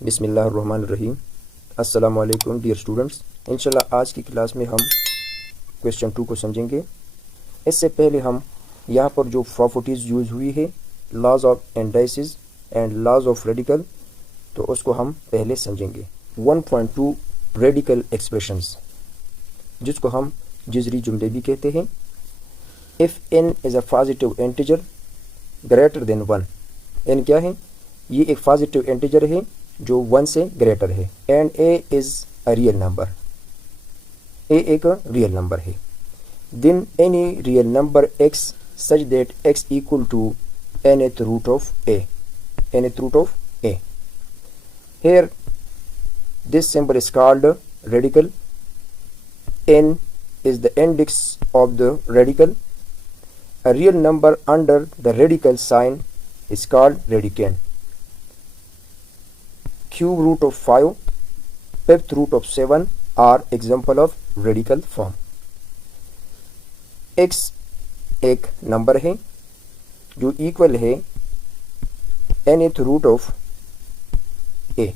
बिस्मिल्लाहिर्रहमानिर्रहीम। अस्सलामु अलैकुम डियर स्टूडेंट्स। इंशाल्लाह आज की क्लास में हम क्वेश्चन 2 को समझेंगे। इससे पहले हम यहाँ पर जो प्रॉपर्टीज़ यूज़ हुई है, laws of indices and laws of radical, तो उसको हम पहले समझेंगे। 1.2 रेडिकल एक्सप्रेशंस, जिसको हम जिजरी जुमले भी कहते हैं। If n is a positive integer greater than 1, n क्या है? ये एक पॉजिटिव इंटीजर है जो 1 से ग्रेटर है। And a is a real number, a एक रियल नंबर है। Then any real number x such that x equal to nth root of a, nth root of a. Here this symbol is called radical. N is the index of the radical. A real number under the radical sign is called radicand. Cube root of 5, fifth root of 7 are example of radical form. x एक नंबर है जो equal है nth root of a.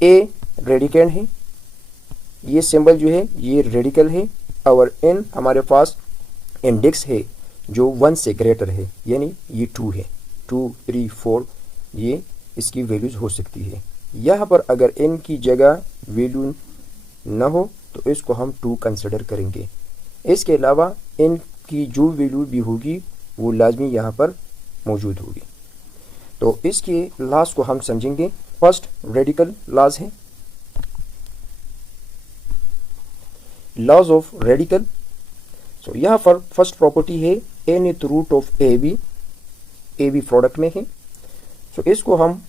a radicand है, ये symbol जो है ये रेडिकल है, और n हमारे पास इंडेक्स है जो 1 से ग्रेटर है, यानी ये 2 है। 2, 3, 4 ये इसकी वैल्यूज हो सकती है। यहाँ पर अगर n की जगह वैल्यू न हो तो इसको हम 2 कंसिडर करेंगे। इसके अलावा n की जो वैल्यू भी होगी वो लाजमी यहाँ पर मौजूद होगी। तो इसके लॉज को हम समझेंगे। फर्स्ट रेडिकल लॉज है, लॉज ऑफ रेडिकल। सो यहाँ पर फर्स्ट प्रॉपर्टी है nth root of a b product में है। सो इसको हम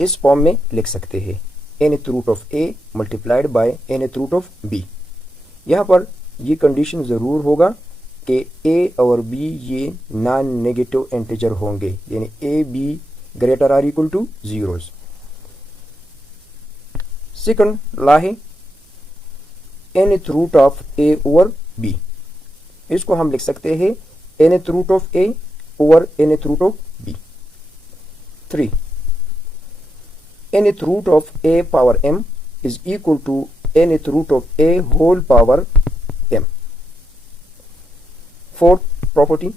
इस फॉर्म में लिख सकते हैं, nth root of a multiplied by nth root of b। यहाँ पर ये कंडीशन ज़रूर होगा कि a और b ये नॉन नेगेटिव इंटीजर होंगे, यानी a b greater or equal to zeros. Second law है nth root of a over b। इसको हम लिख सकते हैं nth root of a over nth root of b। 3 nth root of a power m is equal to nth root of a whole power m। Fourth property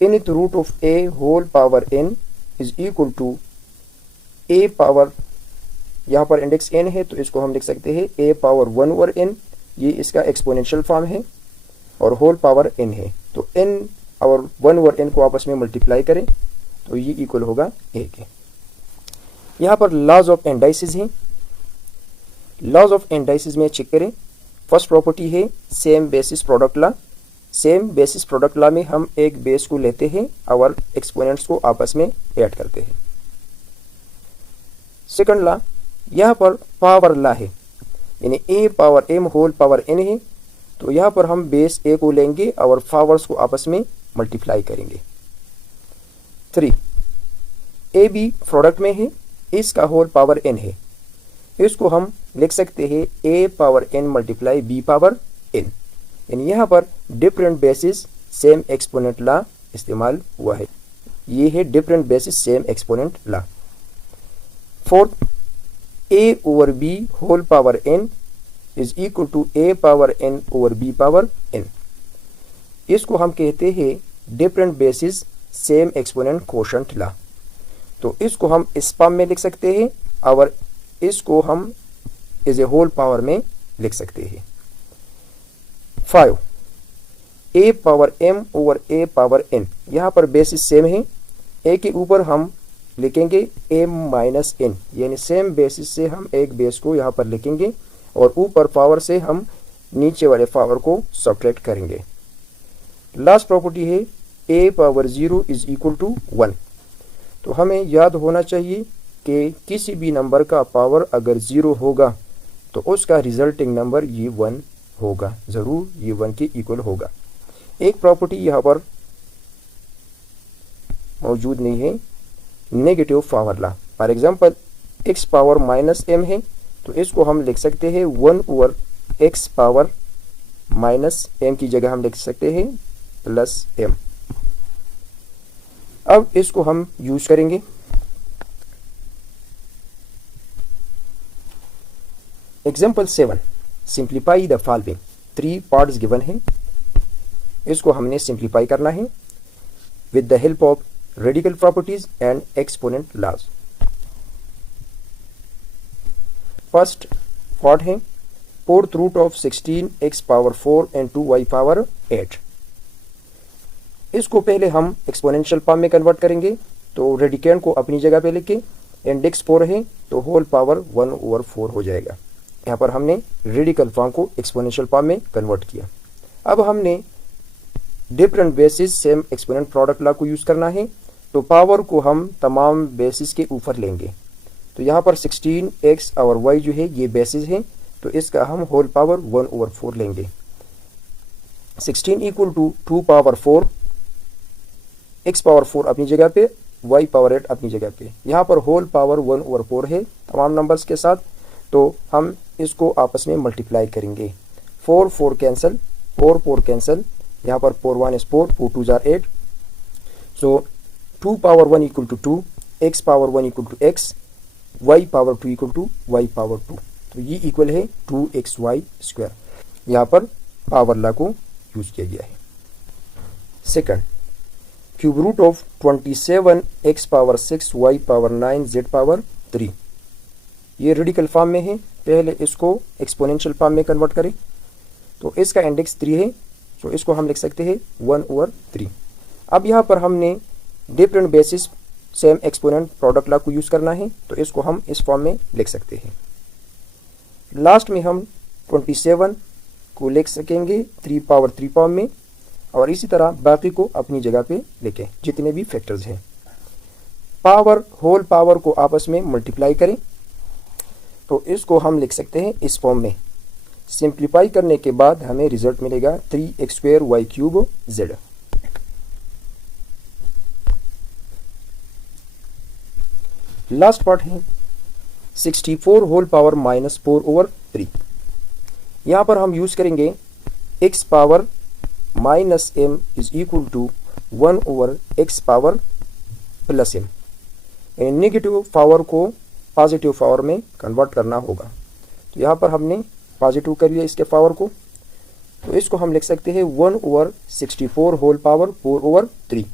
nth root of a whole power n is equal to a power, यहाँ पर index n है तो इसको हम लिख सकते हैं a power 1 over n, ये इसका एक्सपोनेंशियल फॉर्म है, और होल पावर n है तो n और 1 ओवर n को आपस में मल्टीप्लाई करें तो ये इक्वल होगा a के। यहाँ पर लॉज ऑफ इंडाइसिस है। लॉज ऑफ इंडाइसिस में चेक करें। फर्स्ट प्रॉपर्टी है same basis product law. Same basis product law में हम एक बेस को लेते हैं और एक्सपोनेंट्स को आपस में ऐड करते हैं। सेकंड लॉ, यहाँ पर पावर लॉ है, यानी a power m whole power n है, तो यहाँ पर हम बेस a को लेंगे और पावर्स को आपस में मल्टीप्लाई करेंगे। 3 a b प्रोडक्ट में है, इसका होल पावर n है, इसको हम लिख सकते हैं a power n multiply b power n, यानी यहाँ पर different basis same exponent law इस्तेमाल हुआ है। ये है different basis same exponent law. Fourth a over b whole power n is equal to a power n over b power n। इसको हम कहते हैं different basis same exponent quotient law. तो इसको हम इस फॉर्म में लिख सकते हैं और इसको हम एज ए होल पावर में लिख सकते हैं। 5 a power m over a power n, यहाँ पर बेसिस सेम है, a के ऊपर हम लिखेंगे m माइनस n, यानी सेम बेसिस से हम एक बेस को यहाँ पर लिखेंगे और ऊपर पावर से हम नीचे वाले पावर को सब्ट्रैक्ट करेंगे। लास्ट प्रॉपर्टी है a power 0 is equal to 1। तो हमें याद होना चाहिए कि किसी भी नंबर का पावर अगर 0 होगा तो उसका रिजल्टिंग नंबर ये 1 होगा, ज़रूर ये 1 के इक्वल होगा। एक प्रॉपर्टी यहाँ पर मौजूद नहीं है, negative power law. For example x power minus m है तो इसको हम लिख सकते हैं 1 over x power minus m की जगह हम लिख सकते हैं प्लस m। अब इसको हम यूज करेंगे। Example 7, simplify the following. 3 parts given है, इसको हमने सिंप्लीफाई करना है with the help of radical properties and exponent laws. First part है 4th root of 16x power 4 and 2y power 8। इसको पहले हम एक्सपोनेंशियल फॉर्म में कन्वर्ट करेंगे, तो रेडिकेंड को अपनी जगह पे लेके इंडेक्स 4 है तो होल पावर 1/4 हो जाएगा। यहाँ पर हमने रेडिकल फॉर्म को एक्सपोनेंशियल फॉर्म में कन्वर्ट किया। अब हमने different basis same exponent product law को यूज करना है, तो पावर को हम तमाम बेसिस के ऊपर लेंगे। तो यहाँ पर 16x और y जो है ये बेसिस है, तो इसका हम होल पावर 1/4 लेंगे। 16 equal to 2 power 4, x power 4 अपनी जगह पे, y पावर 8 अपनी जगह पे। यहाँ पर होल पावर 1/4 है तमाम नंबर्स के साथ, तो हम इसको आपस में मल्टीप्लाई करेंगे। 4 4 कैंसिल, 4 4 कैंसिल, यहाँ पर 4 1 is 4, 4 2 are 8। So 2 power 1 equal to 2, x power 1 equal to x, y power 2 equal to y power 2। तो ये इक्वल है 2xy स्क्वायर। यहाँ पर पावर लॉ को यूज किया गया है। Second, cube root of 27x power 6 y power 9 z power 3। ये रेडिकल फॉर्म में है, पहले इसको एक्सपोनेंशियल फॉर्म में कन्वर्ट करें। तो इसका इंडेक्स 3 है, तो इसको हम लिख सकते हैं 1/3। अब यहाँ पर हमने different basis same exponent product law को यूज करना है, तो इसको हम इस फॉर्म में लिख सकते हैं। लास्ट में हम 27 को लिख सकेंगे 3 पावर 3 फॉर्म में, और इसी तरह बाकी को अपनी जगह पे लेके जितने भी फैक्टर्स हैं। पावर होल पावर को आपस में मल्टीप्लाई करें, तो इसको हम लिख सकते हैं इस फॉर्म में। सिंप्लीफाई करने के बाद हमें रिजल्ट मिलेगा 3x² y³ z। Last part है 64 होल पावर -4/3। यहां पर हम यूज करेंगे x power -m is equal to 1/x power +m। Negative power को पॉजिटिव पावर में कन्वर्ट करना होगा, तो यहाँ पर हमने पॉजिटिव कर लिया इसके पावर को, तो इसको हम लिख सकते हैं 1/64 होल पावर 4/3।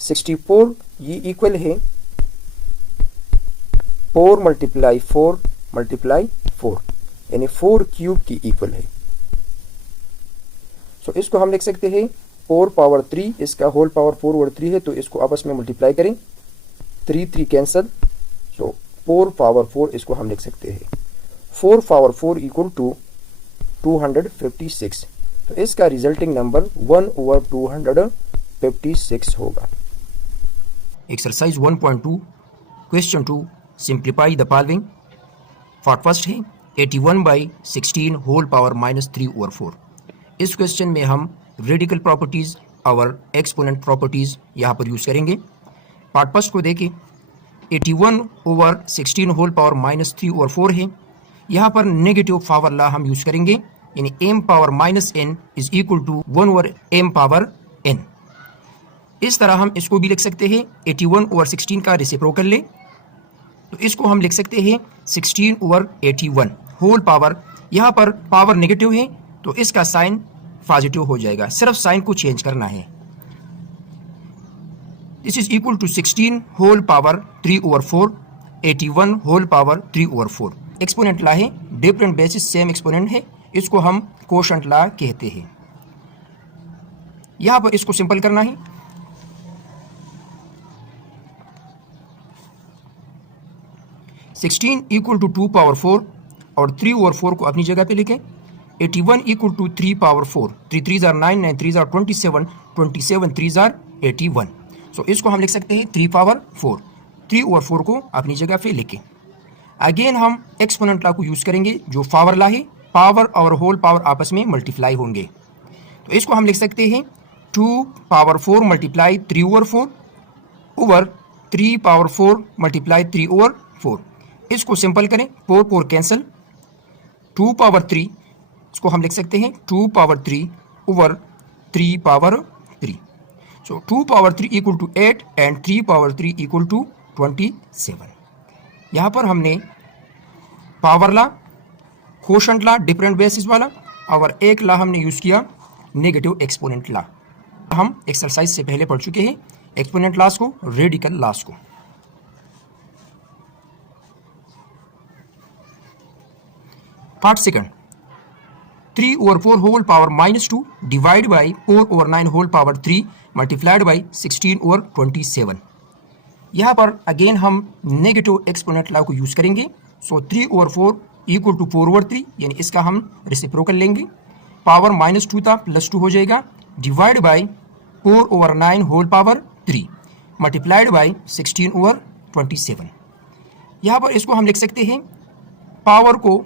64 ये इक्वल है 4 मल्टीप्लाई 4 मल्टीप्लाई 4, यानी 4 क्यूब की इक्वल है। सो इसको हम लिख सकते हैं 4 पावर 3, इसका होल पावर 4/3 है, तो इसको आपस में मल्टीप्लाई करें, 3 3 कैंसल, सो 4 पावर 4 इसको हम लिख सकते हैं। 4 पावर 4 इक्वल टू 256, तो इसका रिजल्टिंग नंबर 1/256 होगा। Exercise 1.2 question 2, simplify the following. Part first है 81/16 होल पावर -3/4। इस क्वेश्चन में हम रेडिकल प्रॉपर्टीज और एक्सपोनेंट प्रॉपर्टीज यहाँ पर यूज करेंगे। पार्ट फर्स्ट को देखें, 81/16 होल पावर -3/4 है। यहाँ पर नेगेटिव पावर लॉ हम यूज करेंगे, यानी m power -n is equal to 1/m power n। इस तरह हम इसको भी लिख सकते हैं 81/16 का रेसिप्रोकल ले, तो इसको हम लिख सकते हैं 16/81 होल पावर। यहाँ पर पावर नेगेटिव है, तो इसका साइन पॉजिटिव हो जाएगा, सिर्फ साइन को चेंज करना है। This is equal to 16 whole power 3/4, 81 whole power 3/4। Exponent law है, डिफरेंट बेसिस सेम एक्सपोनेंट है, इसको हम कोशेंट लॉ कहते हैं। यहां पर इसको सिंपल करना है, (16 इक्वल टू 2 पावर 4 और 3/4 को अपनी जगह पे लिखें। 81 equal to 3 power 4, 3 3 are 9, 9 3 are 27, 27 3 are 81। सो इसको हम लिख सकते हैं 3 पावर 4, 3/4 को अपनी जगह पे लिखें। अगेन हम एक्सपोनेंट लॉ को यूज करेंगे, जो पावर लॉ है, पावर और होल पावर आपस में मल्टीप्लाई होंगे, तो इसको हम लिख सकते हैं 2 power 4 multiply 3/4 over 3 power 4 multiply 3/4। इसको सिंपल करें, 4 4 कैंसिल, 2 पावर 3 इसको हम लिख सकते हैं 2 power 3 over 3 power 3। So 2 power 3 equal to 8 and 3 power 3 equal to 27। यहाँ पर हमने power law, quotient law different basis वाला, और एक लॉ हमने यूज़ किया नेगेटिव एक्सपोनेंट लॉ। हम एक्सरसाइज से पहले पढ़ चुके हैं एक्सपोनेंट लॉस को, रेडिकल लॉस को। Part second, 3/4 whole power -2 divide by 4/9 whole power 3 multiplied by 16/27। यहाँ पर अगेन हम नेगेटिव एक्सपोनेंट लॉ को यूज करेंगे। सो 3/4 इक्वल टू 4/3, यानी इसका हम रेसिप्रोकल लेंगे। पावर -2 था, +2 हो जाएगा, divide by 4/9 whole power 3 multiplied by 16/27। यहाँ पर इसको हम लिख सकते हैं पावर को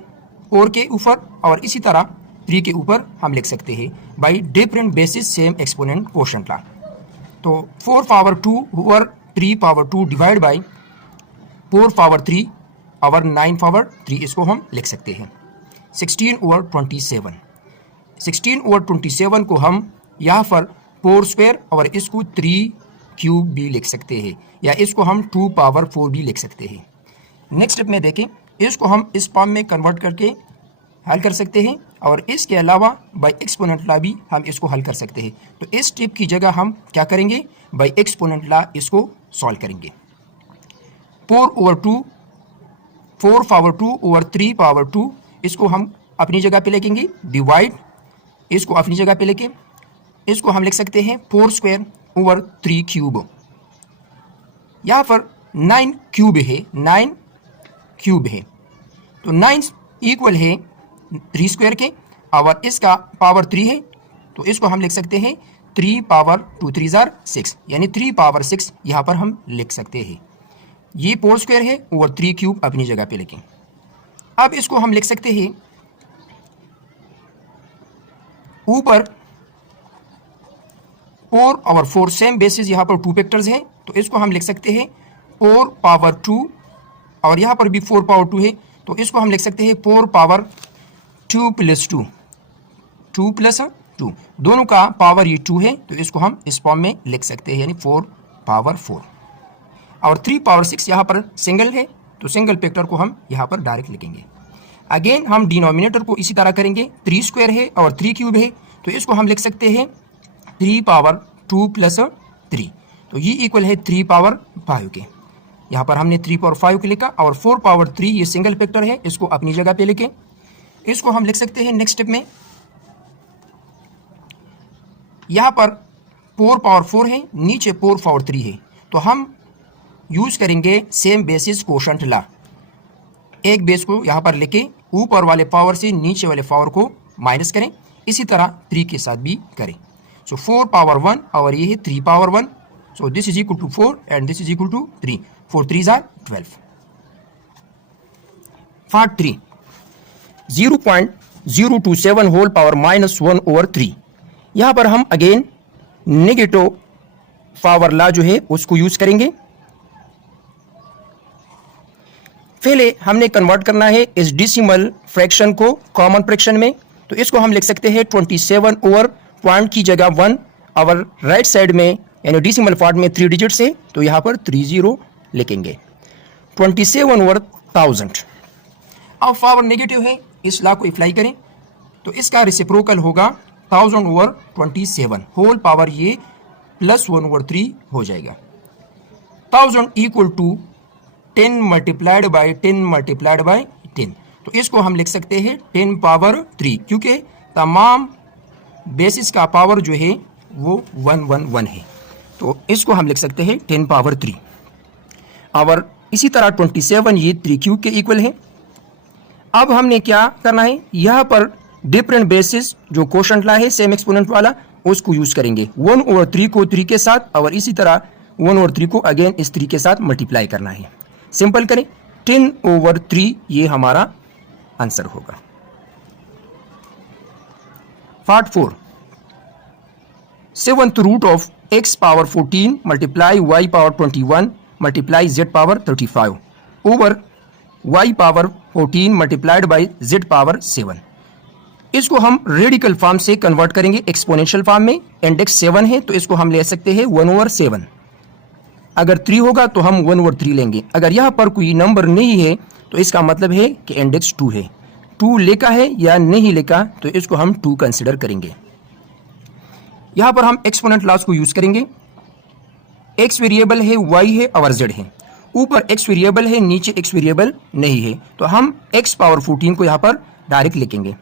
4 के ऊपर और इसी तरह 3 के ऊपर हम लिख सकते हैं by different basis same exponent quotient law. तो 4 power 2 over 3 power 2 divide by 4 power 3 और 9 पावर 3, इसको हम लिख सकते हैं 16/27। 16/27 को हम यहाँ पर 4 स्क्वायर और इसको 3 क्यूब भी लिख सकते हैं, या इसको हम 2 पावर 4 भी लिख सकते हैं। नेक्स्ट स्टेप में देखें, इसको हम इस फॉर्म में कन्वर्ट करके हल कर सकते हैं, और इसके अलावा बाय एक्सपोनेंट लॉ भी हम इसको हल कर सकते हैं। तो इस स्टेप की जगह हम क्या करेंगे, बाय एक्सपोनेंट लॉ इसको सॉल्व करेंगे। 4 पावर 2 ओवर 3 पावर 2, इसको हम अपनी जगह पे लिखेंगे, डिवाइड इसको अपनी जगह पे लेके इसको हम लिख सकते हैं 4 स्क्वायर ओवर 3 क्यूब। यहाँ पर 9 क्यूब है, 9 क्यूब है, तो 9 इक्वल है 3 स्क्वायर के, और इसका पावर 3 है, तो इसको हम लिख सकते हैं 3 पावर 2 3 जार 6, यानी 3 पावर 6 यहाँ पर हम लिख सकते हैं। ये 4 स्क्वायर है ओवर 3 क्यूब अपनी जगह पे लेके। अब इसको हम लिख सकते हैं ऊपर 4 और 4 सेम बेसिस, यहाँ पर 2 फैक्टर्स हैं, तो इसको हम लिख सकते हैं 4 पावर 2, और यहाँ पर भी 4 पावर 2 है, तो इसको हम लिख सकते हैं 4 पावर 2 प्लस 2, 2 प्लस 2, दोनों का पावर ये 2 है, तो इसको हम इस फॉर्म में लिख सकते हैं, यानी 4 पावर 4। और 3 पावर 6 यहाँ पर सिंगल है, तो सिंगल फैक्टर को हम यहाँ पर डायरेक्ट लिखेंगे। अगेन हम डिनोमिनेटर को इसी तरह करेंगे, 3 स्क्वायर है और 3 क्यूब है, तो इसको हम लिख सकते हैं 3 पावर 2 प्लस 3, तो ये इक्वल है 3 पावर 5 के। यहाँ पर हमने 3 पावर 5 के लिखा, और 4 पावर 3 ये सिंगल फैक्टर है, इसको अपनी जगह पे लिखें। इसको हम लिख सकते हैं नेक्स्ट स्टेप में, यहाँ पर 4 पावर 4 है, नीचे 4 पावर 3 है, तो हम यूज करेंगे सेम बेसिस कोशेंट लॉ। एक बेस को यहाँ पर लेके ऊपर वाले पावर से नीचे वाले पावर को माइनस करें, इसी तरह 3 के साथ भी करें। सो 4 पावर 1 और ये है 3 power 1, so this is equal to 4 and this is equal to 3, 4 3 जार 12। Part 3, 0.027 whole power -1 over 3। यहाँ पर हम अगेन नेगेटिव पावर लॉ जो है उसको यूज करेंगे। पहले हमने कन्वर्ट करना है इस डिसिमल फ्रैक्शन को कॉमन फ्रैक्शन में, तो इसको हम लिख सकते हैं 27 ओवर पॉइंट की जगह 1, और राइट साइड में यानी डिसिमल पार्ट में 3 डिजिट्स है, तो यहाँ पर 30 लिखेंगे। 27 ओवर 1000। अब पावर नेगेटिव है, इस लॉ को अप्लाई करें, तो इसका रेसिप्रोकल होगा 1000 ओवर 27 होल पावर ये +1 ओवर 3 हो जाएगा। 1000 equal to 10 multiplied by 10 multiplied by 10, तो इसको हम लिख सकते हैं 10 पावर 3, क्योंकि तमाम बेसिस का पावर जो है वो 1 1 1 है, तो इसको हम लिख सकते हैं 10 पावर 3। और इसी तरह 27 ये 3 क्यूब के इक्वल है। अब हमने क्या करना है, यहाँ पर डिफरेंट बेसिस जो कोशेंट लॉ है सेम एक्सपोनेंट वाला, उसको यूज करेंगे। 1 ओवर 3 को 3 के साथ, और इसी तरह 1 ओवर 3 को अगेन इस 3 के साथ मल्टीप्लाई करना है। सिंपल करें, 10 ओवर 3 ये हमारा आंसर होगा। Part 4, 7th root of x power 14 multiply y power 21 multiply z power 35 over y power 14 multiplied by z power 7। इसको हम रेडिकल फॉर्म से कन्वर्ट करेंगे एक्सपोनेंशियल फॉर्म में। इंडेक्स 7 है, तो इसको हम ले सकते हैं 1 ओवर 7। अगर 3 होगा तो हम 1 ओवर 3 लेंगे। अगर यहाँ पर कोई नंबर नहीं है तो इसका मतलब है कि इंडेक्स 2 है। 2 लिखा है या नहीं लिखा, तो इसको हम 2 कंसिडर करेंगे। यहां पर हम एक्सपोनेंट लॉज को यूज करेंगे। x वेरिएबल है, y है और z है। ऊपर x वेरिएबल है, नीचे x वेरिएबल नहीं है, तो हम x पावर 14 को यहां पर डायरेक्ट लिखेंगे।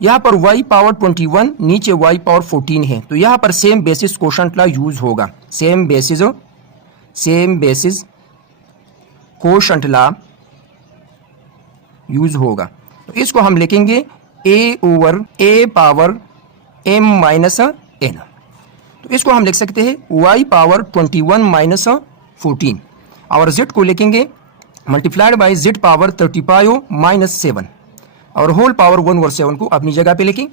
यहां पर y पावर 21, नीचे y पावर 14 है, तो यहां पर same basis quotient law use होगा। Same basis quotient law use होगा। तो इसको हम लिखेंगे a over a power m minus n। तो इसको हम लिख सकते हैं y पावर 21 माइनस 14 और z को लिखेंगे multiplied by z power 35 minus 7 और होल पावर 1 ओवर 7 को अपनी जगह पे लिखें।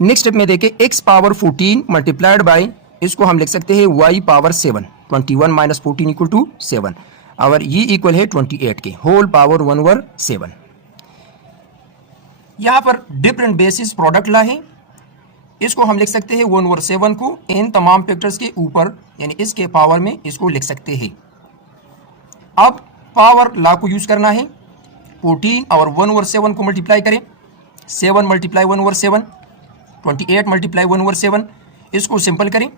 नेक्स्ट स्टेप में देखें x पावर 14 मल्टीप्लाइड बाय, इसको हम लिख सकते हैं y power 7, 21 minus 14 equal to 7 और ये इक्वल है 28 के, होल पावर 1 ओवर 7। यहां पर डिफरेंट बेसिस प्रोडक्ट ला है, इसको हम लिख सकते हैं 1 ओवर 7 को इन तमाम फैक्टर्स के ऊपर यानी इसके पावर में इसको लिख सकते हैं। अब पावर लॉ को यूज करना है। 14 और 1 ओवर 7 को मल्टीप्लाई करें, 7 मल्टीप्लाई 1 ओवर 7, 28 मल्टीप्लाई 1 ओवर 7, इसको सिंपल करें।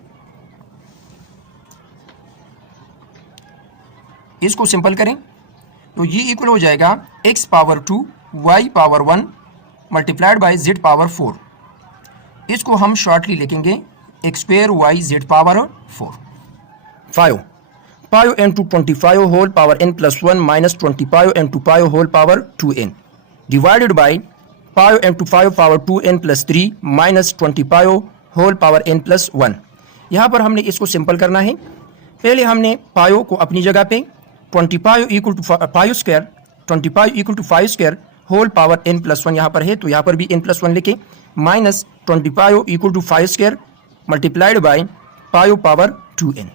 इसको सिंपल करें तो ये इक्वल हो जाएगा x power 2 y power 1 multiplied by z power 4। इसको हम शॉर्टली लिखेंगे x square y z power 4। 5 into 25 whole power n plus 1 minus 25 into 5 whole power 2n divided by 5 into 5 power 2n plus 3 minus 25 whole power n plus 1। यहाँ पर हमने इसको simple करना है। पहले हमने पायो को अपनी जगह पे 25 equal to 5 square, 25 equal to 5 square whole power n plus 1 यहाँ पर है, तो यहाँ पर भी n प्लस 1 लिखे, minus 25 equal to 5 square multiplied by five power 2n।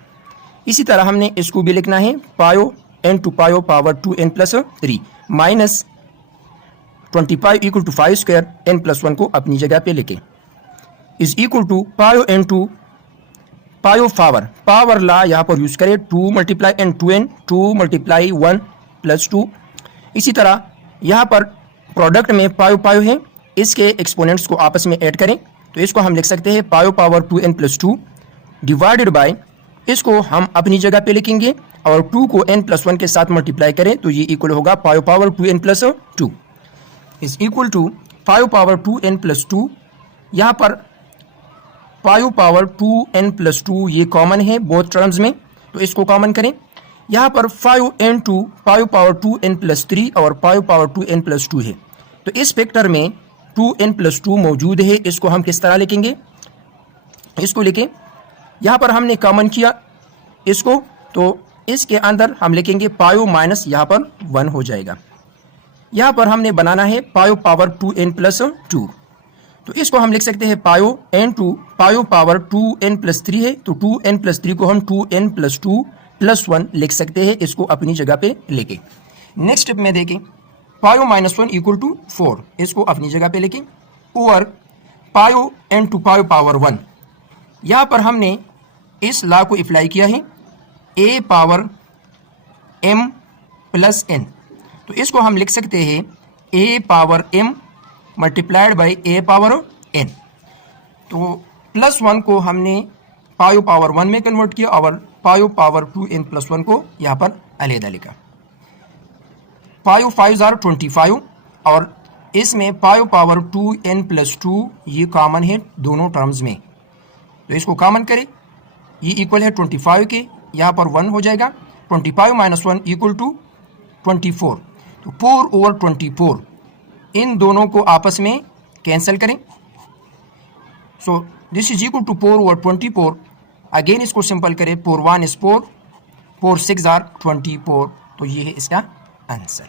इसी तरह हमने इसको भी लिखना है five n to five power 2n plus 3 minus 25 equal to 5 square n plus 1 को अपनी जगह पे लिखे is equal to five n to five power ला यहाँ पर यूज करें 2 multiply n 2n 2 multiply 1 plus 2। इसी तरह यहाँ पर प्रोडक्ट में पायो है, इसके एक्सपोनेंट्स को आपस में ऐड करें तो इसको हम लिख सकते हैं पायो power 2n plus 2 divided by, इसको हम अपनी जगह पे लिखेंगे और 2 को n प्लस 1 के साथ मल्टीप्लाई करें तो ये इक्वल होगा five power 2n plus 2 is equal to five power 2n plus 2। यहाँ पर पायो पावर 2n प्लस 2 ये कॉमन है बोथ टर्म्स में, तो इसको कॉमन करें। यहाँ पर 5n to five power 2n plus 3 और पायो पावर 2n प्लस 2 है, तो इस फैक्टर में 2n प्लस 2 मौजूद है। इसको हम किस तरह लिखेंगे, इसको लिखें, यहाँ पर हमने कॉमन किया इसको, तो इसके अंदर हम लिखेंगे पायो माइनस यहाँ पर 1 हो जाएगा। यहाँ पर हमने बनाना है पायो पावर 2n प्लस 2, तो इसको हम लिख सकते हैं पायो n to five power 2n plus 3 है, तो 2n प्लस 3 को हम 2n प्लस 2 प्लस 1 लिख सकते हैं, इसको अपनी जगह पे लेके। नेक्स्ट स्टेप में देखें पायो माइनस 1 इक्वल टू 4, इसको अपनी जगह पे लेके ओवर पायो n टू पायो पावर 1। यहाँ पर हमने इस लॉ को अप्लाई किया है a power m plus n, तो इसको हम लिख सकते हैं a power m multiplied by a power n। तो प्लस 1 को हमने पायो पावर 1 में कन्वर्ट किया और पायो पावर 2n प्लस 1 को यहाँ पर अलहदा लिखा। पायो 5 आर 25 और इसमें पायो पावर 2n प्लस 2 ये कॉमन है दोनों टर्म्स में, तो इसको कॉमन करें, ये इक्वल है 25 के, यहाँ पर 1 हो जाएगा। 25 माइनस 1 इक्वल टू 24, तो 4 ओवर 24 इन दोनों को आपस में कैंसिल करें, so this is equal to 4 over 24। Again इसको सिंपल करें, 4 1 इज 4, 4 6 आर 24, तो ये है इसका answer.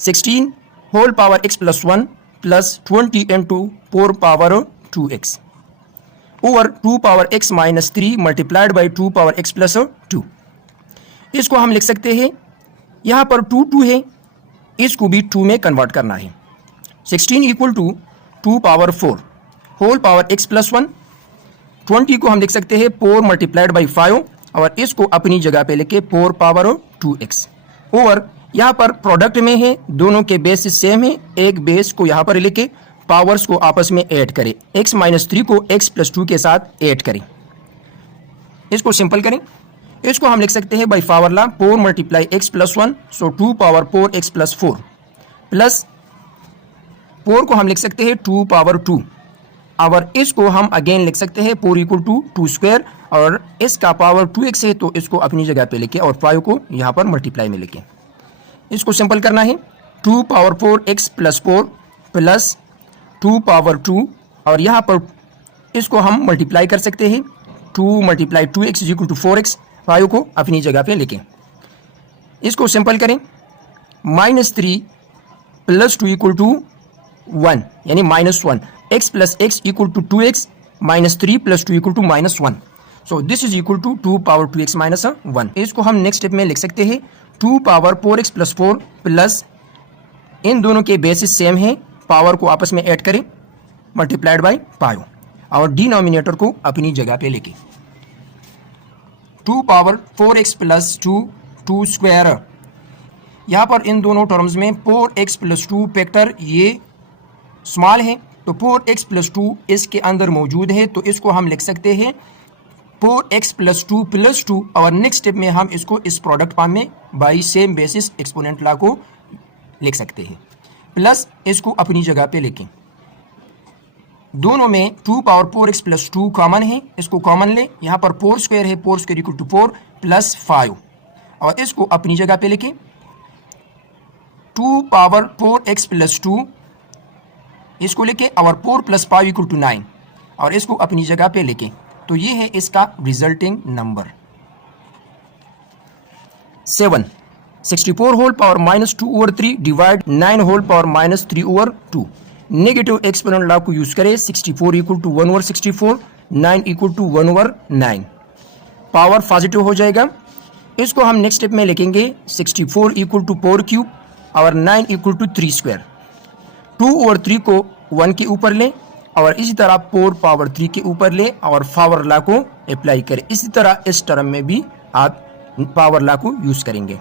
16 whole power x plus 1 plus 20 into 4 power 2x over 2 power x minus 3 multiplied by 2 power x plus 2। इसको हम लिख सकते हैं, यहाँ पर 2 है, इसको भी 2 में कन्वर्ट करना है। 16 equal to 2 power 4 whole power x plus 1। 20 को हम लिख सकते हैं 4 मल्टीप्लाइड बाई 5 और इसको अपनी जगह पे लेके 4 पावर 2x ओवर यहाँ पर प्रोडक्ट में है, दोनों के बेस सेम है, एक बेस को यहाँ पर लेके पावर्स को आपस में ऐड करें, x माइनस 3 को x प्लस 2 के साथ ऐड करें। इसको सिंपल करें, इसको हम लिख सकते हैं बाई फावरला 4 multiply x plus 1, so 2 power 4 x plus 4 plus 4 को हम लिख सकते हैं 2 पावर 2, और इसको हम अगेन लिख सकते हैं 4 इक्वल टू 2 स्क्वायर, और इसका पावर 2x है तो इसको अपनी जगह पे लेके और 5 को यहाँ पर मल्टीप्लाई में लेके इसको सिंपल करना है। 2 power 4 x plus 4 plus 2 power 2, और यहाँ पर इसको हम मल्टीप्लाई कर सकते हैं, 2 multiply 2x equal to 4x, 5 को अपनी जगह पे लेके इसको सिंपल करें। -3 प्लस 2 इक्वल टू 1 यानी -1, x plus x equal to 2x, -3 plus 2 equal to -1, so this is equal to 2 power 2x minus 1। इसको हम नेक्स्ट स्टेप में लिख सकते हैं 2 पावर 4x प्लस 4 प्लस, इन दोनों के बेसिस सेम है, पावर को आपस में ऐड करें मल्टीप्लाइड बाई 5, और डिनोमिनेटर को अपनी जगह पे लेके 2 पावर 4x प्लस 2 स्क्वायर, यहाँ पर इन दोनों टर्म्स में 4x प्लस 2 फैक्टर ये स्मॉल है तो 4x प्लस 2 इसके अंदर मौजूद है, तो इसको हम लिख सकते हैं 4x प्लस 2 और नेक्स्ट स्टेप में हम इसको इस प्रोडक्ट फॉर्म में by same basis exponent law को लिख सकते हैं, प्लस इसको अपनी जगह पे लेके दोनों में 2 पावर 4x प्लस 2 कॉमन है, इसको कॉमन ले, यहाँ पर 4 स्क्वायर है, 4 स्क्वायर इक्वल टू 4 प्लस 5, और इसको अपनी जगह पे लेके 2 पावर 4x प्लस 2 इसको लेके और 4 प्लस 5 इक्वल टू 9, और इसको अपनी जगह पे लेके, तो ये है इसका resulting number. 7 64 whole power minus 2 over 3 divide 9 whole power minus 3 over 2। Negative exponent law को यूज करें, 64 equal to 1 over 64, 9 equal to 1 over 9, power positive हो जाएगा। इसको हम नेक्स्ट स्टेप में लिखेंगे 64 इक्वल टू 4 क्यूब और 9 इक्वल टू 3 स्क्वायर, 2 ओवर 3 को 1 के ऊपर लें और इसी तरह 4 पावर 3 के ऊपर ले और पावर लॉ को अप्लाई करें। इसी तरह इस टर्म में भी आप पावर लॉ को यूज करेंगे।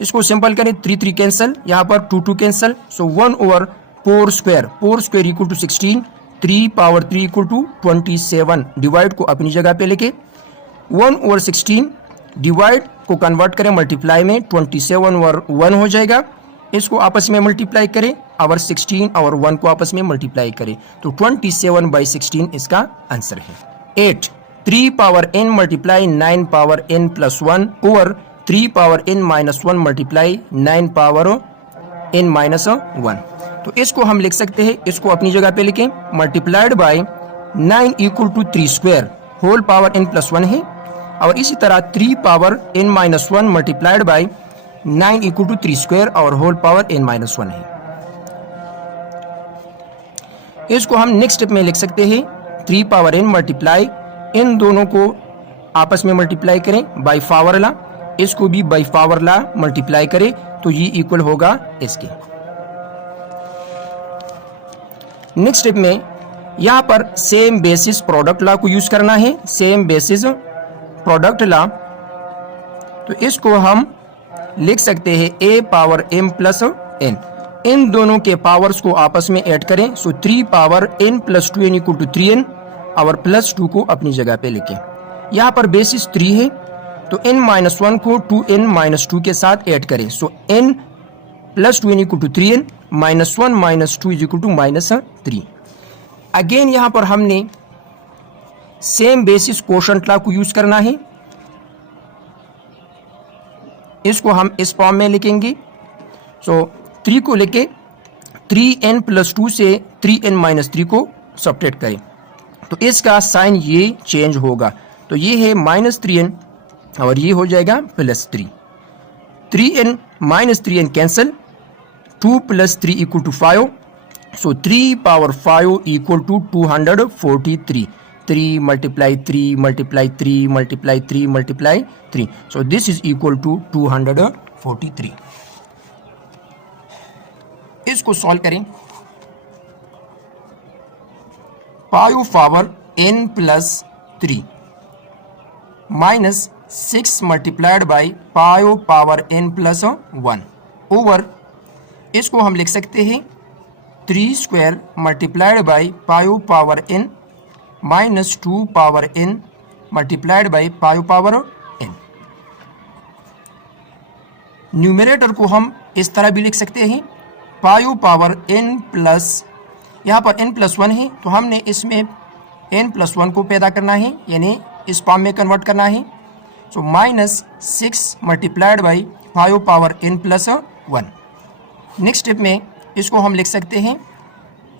इसको सिंपल करें, 3 3 कैंसिल, यहाँ पर 2 2 cancel, so 1 over 4 square equal to 16, 3 power 3 equal to 27, divide को अपनी जगह पे लेके 1 ओवर 16 डिवाइड को कन्वर्ट करें मल्टीप्लाई में, 27 ओवर 1 हो जाएगा, इसको आपस में मल्टीप्लाई करें और 16 और 1 को आपस में मल्टीप्लाई करें, तो 27/16 इसका आंसर है। 8 3 power n multiply 9 power n plus 1 over 3 power n minus 1 multiply 9 power n minus 1, तो इसको हम लिख सकते हैं, इसको अपनी जगह पे लिखें, multiplied by 9 equal to 3 square whole power n plus 1 है, और इसी तरह 3 power n minus 1 multiplied by 9 equal to 3 square और होल पावर n माइनस 1 है। इसको हम नेक्स्ट स्टेप में लिख सकते हैं 3 पावर n मल्टीप्लाई, इन दोनों को आपस में मल्टीप्लाई करें बाय पावर ला, इसको भी बाय पावर ला मल्टीप्लाई करें, तो ये इक्वल होगा इसके। नेक्स्ट स्टेप में यहां पर सेम बेसिस प्रोडक्ट लॉ को यूज करना है, सेम बेसिस प्रोडक्ट लॉ, तो इसको हम लिख सकते हैं a power m plus n, इन दोनों के पावर्स को आपस में ऐड करें, so 3 power n plus 2n equal to 3n और प्लस 2 को अपनी जगह पे लेके, यहाँ पर बेसिस 3 है तो n माइनस 1 को 2n माइनस 2 के साथ ऐड करें, so n plus 2n equal to 3n minus 1 minus 2 is equal to minus 3। Again यहाँ पर हमने सेम बेसिस कोशेंट लॉ को यूज करना है, इसको हम इस फॉर्म में लिखेंगे, सो 3 को लेके 3n प्लस 2 से 3n माइनस 3 को सब्ट्रैक्ट करें, तो इसका साइन ये चेंज होगा, तो ये है माइनस 3n और ये हो जाएगा plus 3, 3n minus 3n cancel, 2 plus 3 equal to 5, so 3 power 5 equal to 243, 3 multiply 3 multiply 3 multiply 3 multiply 3, so this is equal to 243। इसको सॉल्व करें, 5 power n plus 3 minus 6 multiplied by पायो पावर n प्लस 1 ओवर इसको हम लिख सकते हैं 3 square multiplied by पायो power n minus 2 power n multiplied by पायो पावर n। न्यूमरेटर को हम इस तरह भी लिख सकते हैं पायो पावर n प्लस, यहाँ पर n प्लस 1 है तो हमने इसमें n प्लस 1 को पैदा करना है, यानी इस फॉर्म में कन्वर्ट करना है। सो माइनस 6 मल्टीप्लाइड बाई पायो power n plus 1। Next step में इसको हम लिख सकते हैं,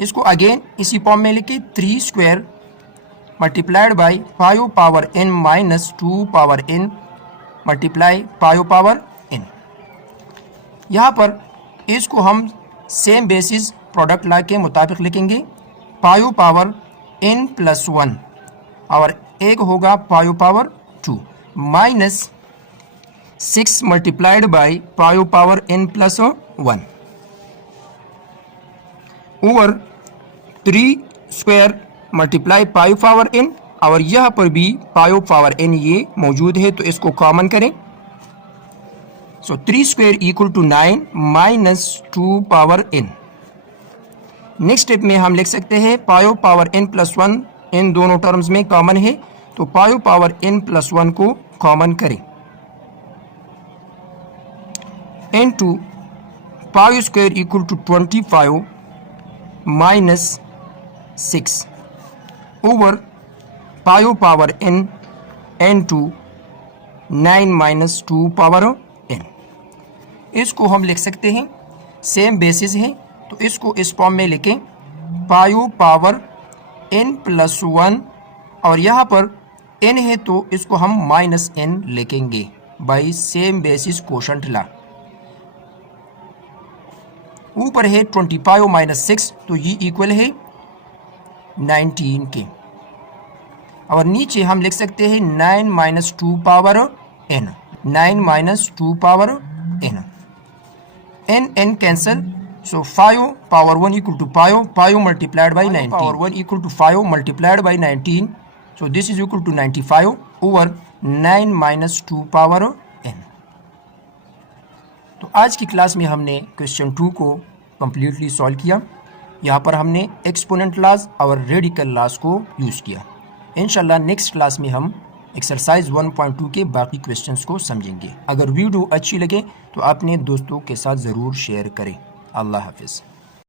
इसको अगेन इसी फॉर्म में लिखे 3 स्क्वायर मल्टीप्लाइड बाई पायो power n minus 2 power n multiply पायो पावर n। यहाँ पर इसको हम सेम बेसिस प्रोडक्ट लॉ के मुताबिक लिखेंगे पायो पावर n प्लस 1 और एक होगा five power 2 minus 6 multiplied by पायो power n plus 1 over 3 square multiply पायो पावर n, और यहाँ पर भी पायो पावर n ये मौजूद है तो इसको कॉमन करें। So 3 square equal to 9 minus 2 power n। Next step में हम लिख सकते हैं पायो पावर n प्लस 1 इन दोनों टर्म्स में कॉमन है तो पायो पावर n प्लस 1 को कॉमन करें into five square equal to 25 minus 6 over five power n into 9 minus 2 power n। इसको हम लिख सकते हैं सेम बेसिस है तो इसको इस फॉर्म में लिखें पायो पावर n प्लस 1 और यहाँ पर n है तो इसको हम माइनस n लिखेंगे by same basis quotient law. ऊपर है 25 माइनस 6 तो ये इक्वल है 19 के, और नीचे हम लिख सकते हैं 9 minus 2 power n, 9 minus 2 power n, n cancel. So 5 power 1 equal to five multiplied by 19, power 1 equal to 5 multiplied by 19, so this is equal to 95 over 9 minus 2 power n। तो आज की क्लास में हमने क्वेश्चन 2 को completely solve किया। यहाँ पर हमने एक्सपोनेंट लॉज और रेडिकल लॉज को यूज़ किया। इंशाल्लाह नेक्स्ट क्लास में हम एक्सरसाइज 1.2 के बाकी क्वेश्चंस को समझेंगे। अगर वीडियो अच्छी लगे तो अपने दोस्तों के साथ ज़रूर शेयर करें। अल्लाह हाफिज़।